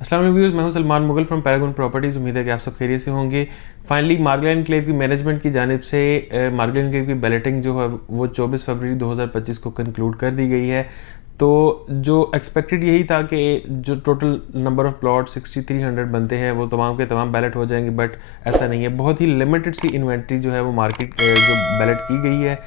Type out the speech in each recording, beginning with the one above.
अस्सलाम वालेकुम व्यूअर्स, मैं हूं Salman Mughal from Paragon properties. उम्मीद है कि आप सब खैरियत से होंगे। फाइनली मार्गल एनक्लेव की मैनेजमेंट की जानिब से मार्गल एनक्लेव की बैलेटिंग जो है वो 24 फरवरी 2025 को कंक्लूड कर दी गई है। तो जो एक्सपेक्टेड यही था कि जो टोटल नंबर ऑफ़ प्लॉट 6300 बनते हैं वो तमाम के तमाम बैलेट हो जाएंगे, बट ऐसा नहीं है। बहुत ही लिमिटेड सी इन्वेंट्री जो है वो मार्केट जो बैलेट की गई है,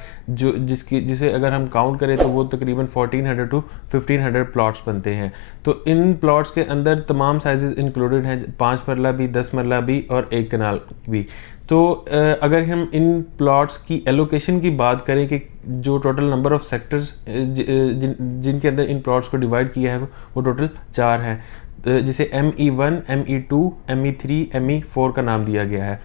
जिसे अगर हम काउंट करें तो वो तकरीबन 1400 टू 1500 प्लॉट्स बनते हैं। तो इन प्लॉट्स के अंदर तमाम साइजेस इंक्लूडेड हैं, 5 मरला भी, 10 मरला भी और 1 कनाल भी। तो अगर हम इन प्लॉट्स की एलोकेशन की बात करें कि जो टोटल नंबर ऑफ़ सेक्टर्स जिनके अंदर इन प्लॉट्स को डिवाइड किया है वो टोटल 4 हैं, जिसे ME1, ME2, ME3, ME4 का नाम दिया गया है।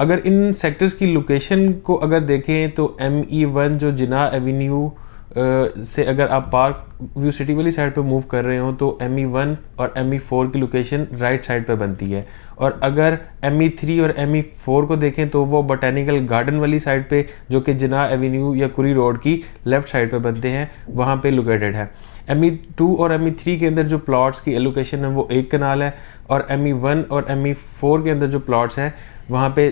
अगर इन सेक्टर्स की लोकेशन को अगर देखें तो ME1 जो जिना एवेन्यू से अगर आप पार्क व्यू सिटी वाली साइड पे मूव कर रहे हो तो ME1 और ME4 की लोकेशन राइट साइड पे बनती है। और अगर ME3 और ME4 को देखें तो वो बोटेनिकल गार्डन वाली साइड पे, जो कि जिना एवेन्यू या कुरी रोड की लेफ़्ट साइड पे बनते हैं, वहाँ पे लोकेटेड है। ME2 और ME3 के अंदर जो प्लॉट्स की एलोकेशन है वो 1 कनाल है, और ME1 और ME4 के अंदर जो प्लॉट्स हैं वहाँ पे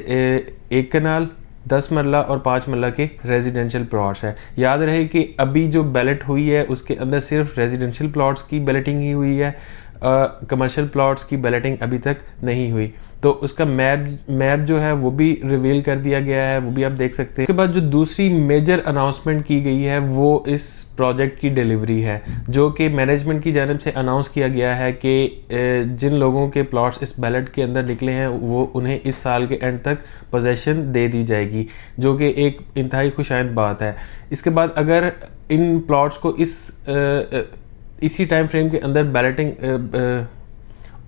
1 कनाल, 10 मरला और 5 मरला के रेजिडेंशियल प्लॉट्स है। याद रहे कि अभी जो बैलेट हुई है उसके अंदर सिर्फ रेजिडेंशियल प्लॉट्स की बैलेटिंग ही हुई है, कमर्शियल प्लॉट्स की बैलेटिंग अभी तक नहीं हुई। तो उसका मैप जो है वो भी रिवील कर दिया गया है, वो भी आप देख सकते हैं। उसके बाद जो दूसरी मेजर अनाउंसमेंट की गई है वो इस प्रोजेक्ट की डिलीवरी है, जो कि मैनेजमेंट की जानिब से अनाउंस किया गया है कि जिन लोगों के प्लॉट्स इस बैलेट के अंदर निकले हैं वो उन्हें इस साल के एंड तक पोजेसन दे दी जाएगी, जो कि एक इंतहाई खुशाइंद बात है। इसके बाद अगर इन प्लॉट्स को इसी टाइम फ्रेम के अंदर बैलेटिंग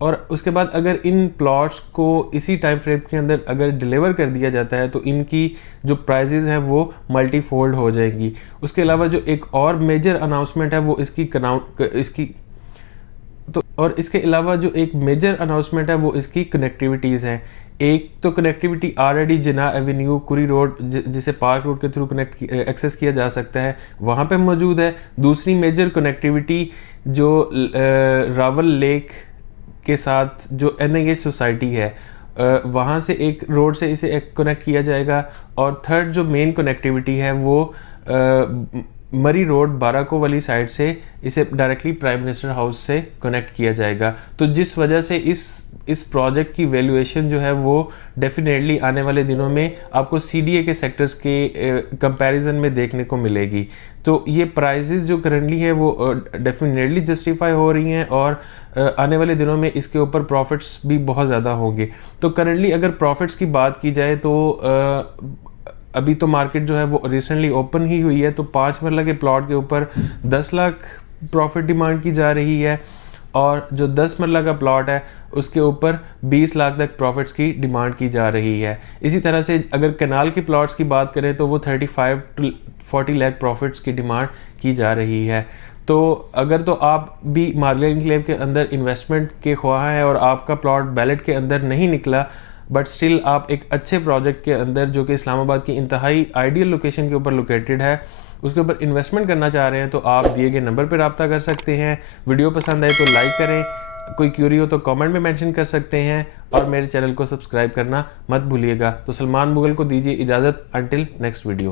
और उसके बाद अगर इन प्लॉट्स को इसी टाइम फ्रेम के अंदर अगर डिलीवर कर दिया जाता है तो इनकी जो प्राइजेज़ हैं वो मल्टीफोल्ड हो जाएंगी। उसके अलावा जो एक और मेजर अनाउंसमेंट है वो इसके अलावा जो एक मेजर अनाउंसमेंट है वो इसकी कनेक्टिविटीज़ हैं। एक तो कनेक्टिविटी ऑलरेडी जिना एवेन्यू कुरी रोड, जिसे पार्क रोड के थ्रू एक्सेस किया जा सकता है, वहाँ पे मौजूद है। दूसरी मेजर कनेक्टिविटी जो रावल लेक के साथ जो NIH सोसाइटी है, वहाँ से एक रोड से इसे कनेक्ट किया जाएगा। और थर्ड जो मेन कनेक्टिविटी है वो मरी रोड बाराको वाली साइड से इसे डायरेक्टली प्राइम मिनिस्टर हाउस से कनेक्ट किया जाएगा। तो जिस वजह से इस प्रोजेक्ट की वैल्यूएशन जो है वो डेफिनेटली आने वाले दिनों में आपको CDA के सेक्टर्स के कंपैरिजन में देखने को मिलेगी। तो ये प्राइजेस जो करंटली है वो डेफिनेटली जस्टिफाई हो रही हैं, और आने वाले दिनों में इसके ऊपर प्रॉफिट्स भी बहुत ज़्यादा होंगे। तो करंटली अगर प्रॉफिट्स की बात की जाए तो अभी तो मार्केट जो है वो रिसेंटली ओपन ही हुई है, तो 5 मरला के प्लॉट के ऊपर 10 लाख प्रॉफिट डिमांड की जा रही है, और जो 10 मरला का प्लॉट है उसके ऊपर 20 लाख तक प्रॉफिट्स की डिमांड की जा रही है। इसी तरह से अगर कनाल के प्लॉट्स की बात करें तो वो 35 टू 40 लाख प्रॉफिट्स की डिमांड की जा रही है। तो अगर तो आप भी मार्गल एनक्लेव के अंदर इन्वेस्टमेंट के ख्वाह हैं और आपका प्लॉट बैलेट के अंदर नहीं निकला, बट स्टिल आप एक अच्छे प्रोजेक्ट के अंदर, जो कि इस्लामाबाद की इंतहाई आइडियल लोकेशन के ऊपर लोकेटेड है, उसके ऊपर इन्वेस्टमेंट करना चाह रहे हैं, तो आप दिए गए नंबर पर रब्ता कर सकते हैं। वीडियो पसंद आए तो लाइक करें, कोई क्यूरी हो तो कमेंट में मेंशन कर सकते हैं, और मेरे चैनल को सब्सक्राइब करना मत भूलिएगा। तो सलमान मुगल को दीजिए इजाज़त, अंटिल नेक्स्ट वीडियो।